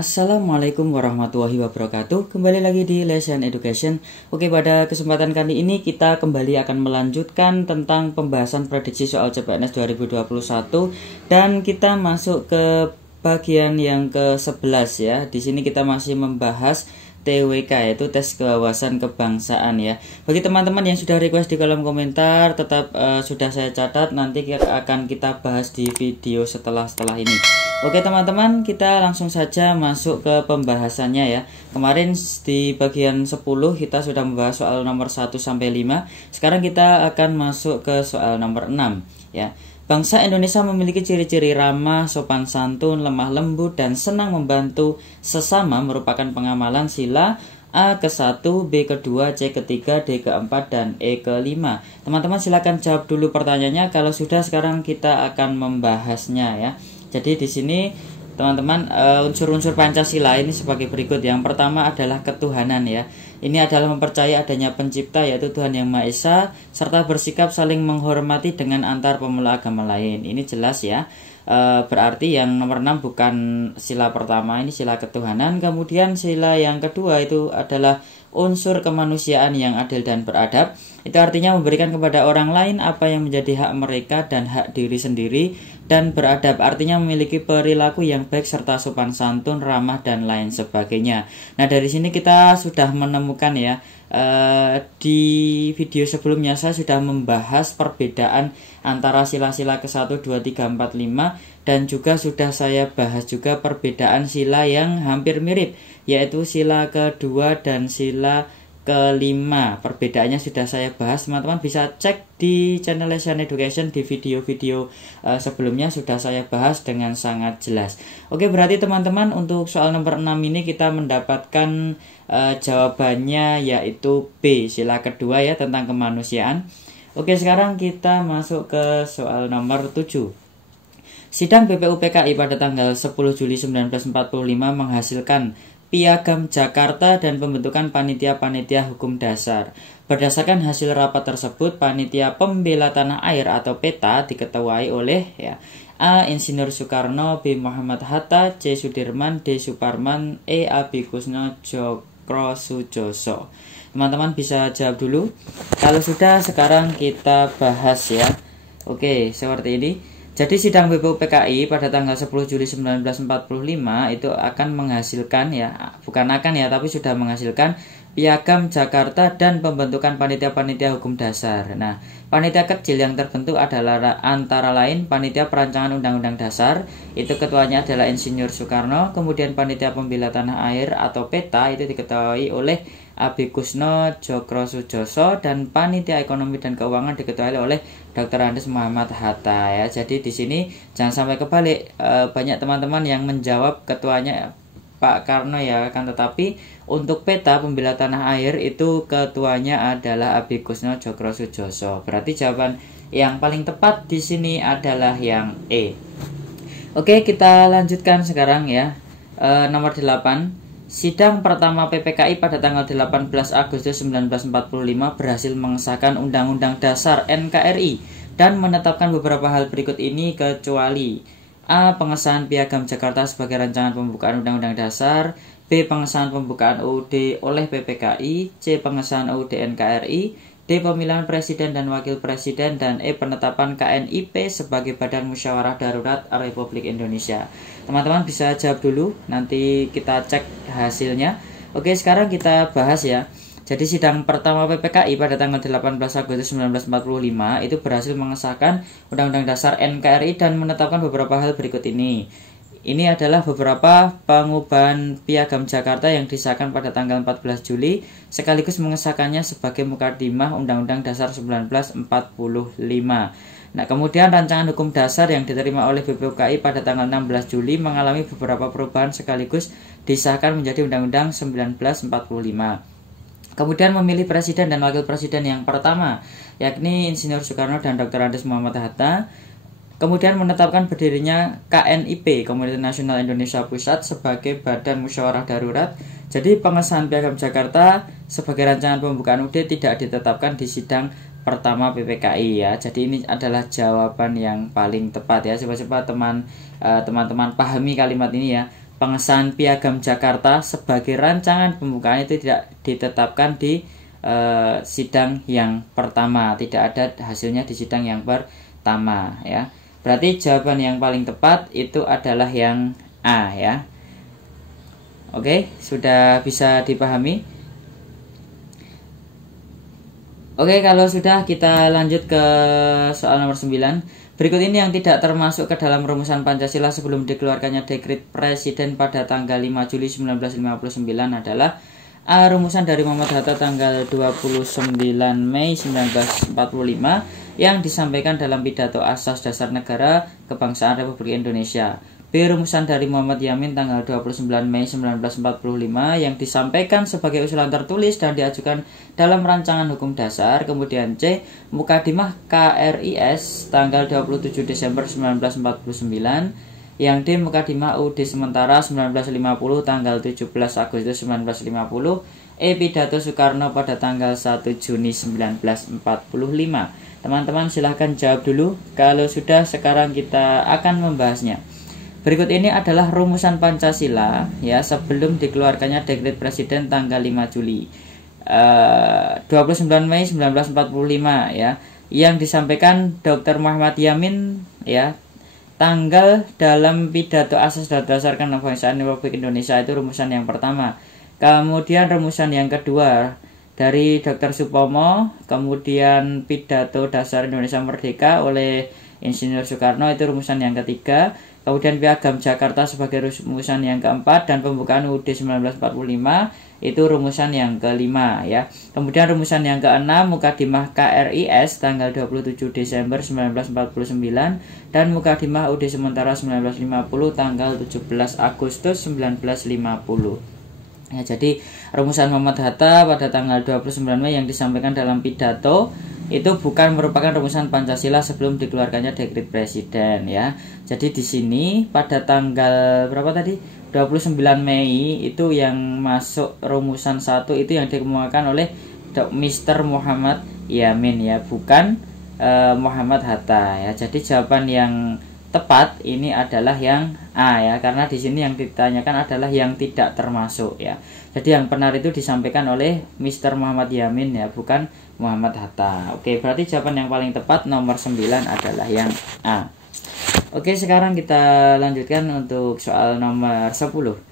Assalamualaikum warahmatullahi wabarakatuh. Kembali lagi di Lesson Education. Oke, pada kesempatan kali ini kita kembali akan melanjutkan tentang pembahasan prediksi soal CPNS 2021 dan kita masuk ke bagian yang ke-11 ya. Di sini kita masih membahas TWK, yaitu tes kewawasan kebangsaan ya. Bagi teman-teman yang sudah request di kolom komentar, tetap sudah saya catat, nanti akan kita bahas di video setelah ini. Oke teman-teman, kita langsung saja masuk ke pembahasannya ya. Kemarin di bagian 10 kita sudah membahas soal nomor 1 sampai 5. Sekarang kita akan masuk ke soal nomor 6 ya. Bangsa Indonesia memiliki ciri-ciri ramah, sopan santun, lemah lembut, dan senang membantu sesama merupakan pengamalan sila A ke-1, B ke-2, C ke-3, D ke-4, dan E ke-5. Teman-teman silakan jawab dulu pertanyaannya. Kalau sudah, sekarang kita akan membahasnya ya. Jadi di sini teman-teman unsur-unsur Pancasila ini sebagai berikut. Yang pertama adalah ketuhanan ya. Ini adalah mempercayai adanya pencipta yaitu Tuhan Yang Maha Esa, serta bersikap saling menghormati dengan antar pemeluk agama lain. Ini jelas ya. Berarti yang nomor 6 bukan sila pertama, ini sila ketuhanan. Kemudian sila yang kedua itu adalah unsur kemanusiaan yang adil dan beradab. Itu artinya memberikan kepada orang lain apa yang menjadi hak mereka dan hak diri sendiri. Dan beradab artinya memiliki perilaku yang baik serta sopan santun, ramah, dan lain sebagainya. Nah dari sini kita sudah menemukan ya, di video sebelumnya saya sudah membahas perbedaan antara sila-sila ke-1, 2, 3, 4, 5, dan juga sudah saya bahas juga perbedaan sila yang hampir mirip, yaitu sila kedua dan sila kelima. Perbedaannya sudah saya bahas, teman-teman bisa cek di channel Lesson Education. Di video-video sebelumnya sudah saya bahas dengan sangat jelas. Oke, berarti teman-teman untuk soal nomor 6 ini kita mendapatkan jawabannya yaitu B, sila kedua ya, tentang kemanusiaan. Oke, sekarang kita masuk ke soal nomor 7. Sidang BPUPKI pada tanggal 10 Juli 1945 menghasilkan Piagam Jakarta dan pembentukan panitia-panitia hukum dasar. Berdasarkan hasil rapat tersebut, panitia pembela tanah air atau PETA diketuai oleh ya, A. Insinyur Soekarno, B. Muhammad Hatta, C. Sudirman, D. Suparman, E. Abikusno Djokrosujoso. Teman-teman bisa jawab dulu. Kalau sudah, sekarang kita bahas ya. Oke, seperti ini. Jadi sidang BPUPKI pada tanggal 10 Juli 1945 itu akan menghasilkan ya, bukan akan ya, tapi sudah menghasilkan Piagam Jakarta dan pembentukan panitia-panitia hukum dasar. Nah, panitia kecil yang terbentuk adalah antara lain Panitia Perancangan Undang-Undang Dasar, itu ketuanya adalah Insinyur Soekarno. Kemudian Panitia Pembela Tanah Air atau PETA itu diketuai oleh Abikusno Djokrosujoso, dan Panitia Ekonomi dan Keuangan diketuai oleh Dr. Andes Muhammad Hatta ya. Jadi di sini jangan sampai kebalik, banyak teman-teman yang menjawab ketuanya Pak Karno ya, akan tetapi untuk PETA Pembela Tanah Air itu ketuanya adalah Abikusno Djokrosujoso. Berarti jawaban yang paling tepat di sini adalah yang E. Oke, kita lanjutkan sekarang ya. Nomor 8. Sidang pertama PPKI pada tanggal 18 Agustus 1945 berhasil mengesahkan Undang-Undang Dasar NKRI dan menetapkan beberapa hal berikut ini kecuali A. Pengesahan Piagam Jakarta sebagai rancangan pembukaan Undang-Undang Dasar, B. Pengesahan pembukaan UUD oleh PPKI, C. Pengesahan UUD NKRI, D. Pemilihan Presiden dan Wakil Presiden, dan E. Penetapan KNIP sebagai Badan Musyawarah Darurat Republik Indonesia. Teman-teman bisa jawab dulu, nanti kita cek hasilnya. Oke, sekarang kita bahas ya. Jadi sidang pertama PPKI pada tanggal 18 Agustus 1945 itu berhasil mengesahkan Undang-Undang Dasar NKRI dan menetapkan beberapa hal berikut ini. Ini adalah beberapa pengubahan Piagam Jakarta yang disahkan pada tanggal 14 Juli, sekaligus mengesahkannya sebagai mukadimah Undang-Undang Dasar 1945. Nah, kemudian rancangan hukum dasar yang diterima oleh BPUPKI pada tanggal 16 Juli mengalami beberapa perubahan sekaligus disahkan menjadi Undang-Undang 1945. Kemudian memilih presiden dan wakil presiden yang pertama, yakni Insinyur Soekarno dan Dr. Andes Muhammad Hatta. Kemudian menetapkan berdirinya KNIP, Komunitas Nasional Indonesia Pusat, sebagai Badan Musyawarah Darurat. Jadi pengesahan Piagam Jakarta sebagai rancangan pembukaan UUD tidak ditetapkan di sidang pertama PPKI ya. Jadi ini adalah jawaban yang paling tepat ya. Coba-coba teman-teman pahami kalimat ini ya. pengesahan Piagam Jakarta sebagai rancangan pembukaan itu tidak ditetapkan di sidang yang pertama, tidak ada hasilnya di sidang yang pertama ya. Berarti jawaban yang paling tepat itu adalah yang A ya. Oke, sudah bisa dipahami? Oke, kalau sudah kita lanjut ke soal nomor 9. Berikut ini yang tidak termasuk ke dalam rumusan Pancasila sebelum dikeluarkannya Dekret Presiden pada tanggal 5 Juli 1959 adalah A. Rumusan dari Muhammad Hatta tanggal 29 Mei 1945 yang disampaikan dalam pidato Asas Dasar Negara Kebangsaan Republik Indonesia. B. Rumusan dari Muhammad Yamin tanggal 29 Mei 1945 yang disampaikan sebagai usulan tertulis dan diajukan dalam rancangan hukum dasar. Kemudian C. Mukadimah KRIS tanggal 27 Desember 1949 yang D. Mukadimah UUD sementara 1950 tanggal 17 Agustus 1950. E. Pidato Soekarno pada tanggal 1 Juni 1945. Teman-teman silahkan jawab dulu. Kalau sudah, sekarang kita akan membahasnya. Berikut ini adalah rumusan Pancasila ya sebelum dikeluarkannya Dekret Presiden tanggal 5 Juli 29 Mei 1945 ya, yang disampaikan Dr. Muhammad Yamin ya, tanggal dalam pidato Asas Dasar Kebangsaan Republik Indonesia. Itu rumusan yang pertama. Kemudian rumusan yang kedua dari Dr. Supomo, kemudian pidato Dasar Indonesia Merdeka oleh Insinyur Soekarno, itu rumusan yang ketiga. Kemudian Piagam Jakarta sebagai rumusan yang keempat, dan pembukaan UUD 1945 itu rumusan yang kelima ya. Kemudian rumusan yang keenam Mukadimah KRIS tanggal 27 Desember 1949 dan Mukadimah UUD sementara 1950 tanggal 17 Agustus 1950. Ya, jadi rumusan Muhammad Hatta pada tanggal 29 Mei yang disampaikan dalam pidato itu bukan merupakan rumusan Pancasila sebelum dikeluarkannya Dekret Presiden ya. Jadi di sini pada tanggal berapa tadi? 29 Mei itu yang masuk rumusan 1 itu yang dikemukakan oleh Mr. Muhammad Yamin ya, bukan Muhammad Hatta ya. Jadi jawaban yang tepat ini adalah yang A ya, karena di sini yang ditanyakan adalah yang tidak termasuk ya. Jadi yang benar itu disampaikan oleh Mr. Muhammad Yamin ya, bukan Muhammad Hatta. Oke, berarti jawaban yang paling tepat nomor 9 adalah yang A. Oke, sekarang kita lanjutkan untuk soal nomor 10.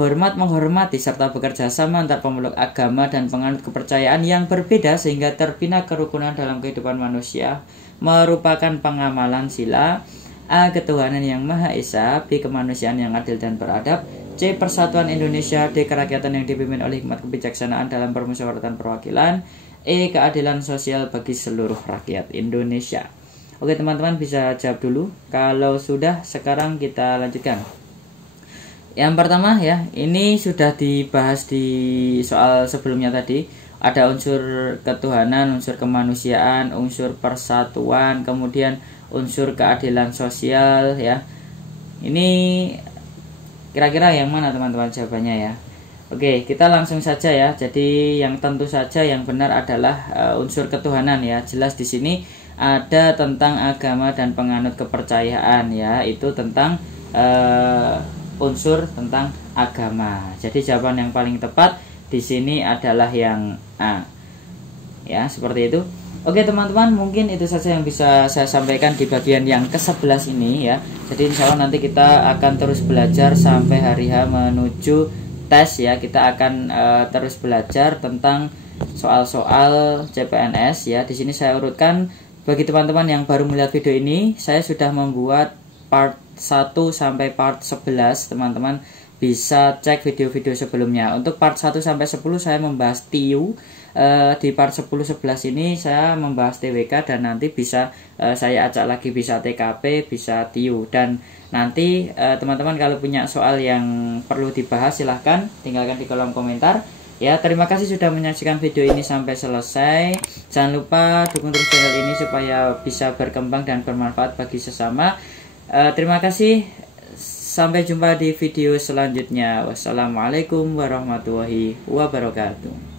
Hormat menghormati serta bekerja sama antar pemeluk agama dan penganut kepercayaan yang berbeda sehingga terbina kerukunan dalam kehidupan manusia merupakan pengamalan sila A. Ketuhanan yang Maha Esa, B. Kemanusiaan yang adil dan beradab, C. Persatuan Indonesia, D. Kerakyatan yang dipimpin oleh hikmat kebijaksanaan dalam permusyawaratan perwakilan, E. Keadilan sosial bagi seluruh rakyat Indonesia. Oke teman-teman, bisa jawab dulu. Kalau sudah, sekarang kita lanjutkan. Yang pertama ya, ini sudah dibahas di soal sebelumnya tadi. Ada unsur ketuhanan, unsur kemanusiaan, unsur persatuan, kemudian unsur keadilan sosial ya. Ini kira-kira yang mana teman-teman jawabannya ya? Oke, kita langsung saja ya. Jadi yang tentu saja yang benar adalah unsur ketuhanan ya. Jelas di sini ada tentang agama dan penganut kepercayaan ya. Itu tentang unsur tentang agama. Jadi jawaban yang paling tepat di sini adalah yang A. Ya, seperti itu. Oke teman-teman, mungkin itu saja yang bisa saya sampaikan di bagian yang ke-11 ini ya. Jadi insya Allah nanti kita akan terus belajar sampai hari H menuju tes ya. Kita akan terus belajar tentang soal-soal CPNS ya. Di sini saya urutkan bagi teman-teman yang baru melihat video ini, saya sudah membuat part 1 sampai part 11. Teman-teman bisa cek video-video sebelumnya. Untuk part 1 sampai 10 saya membahas TIU. Di part 10-11 ini saya membahas TWK dan nanti bisa saya acak lagi, bisa TKP, bisa TIU. Dan nanti teman-teman kalau punya soal yang perlu dibahas silahkan tinggalkan di kolom komentar ya. Terima kasih sudah menyaksikan video ini sampai selesai. Jangan lupa dukung terus channel ini supaya bisa berkembang dan bermanfaat bagi sesama. Terima kasih, sampai jumpa di video selanjutnya. Wassalamualaikum warahmatullahi wabarakatuh.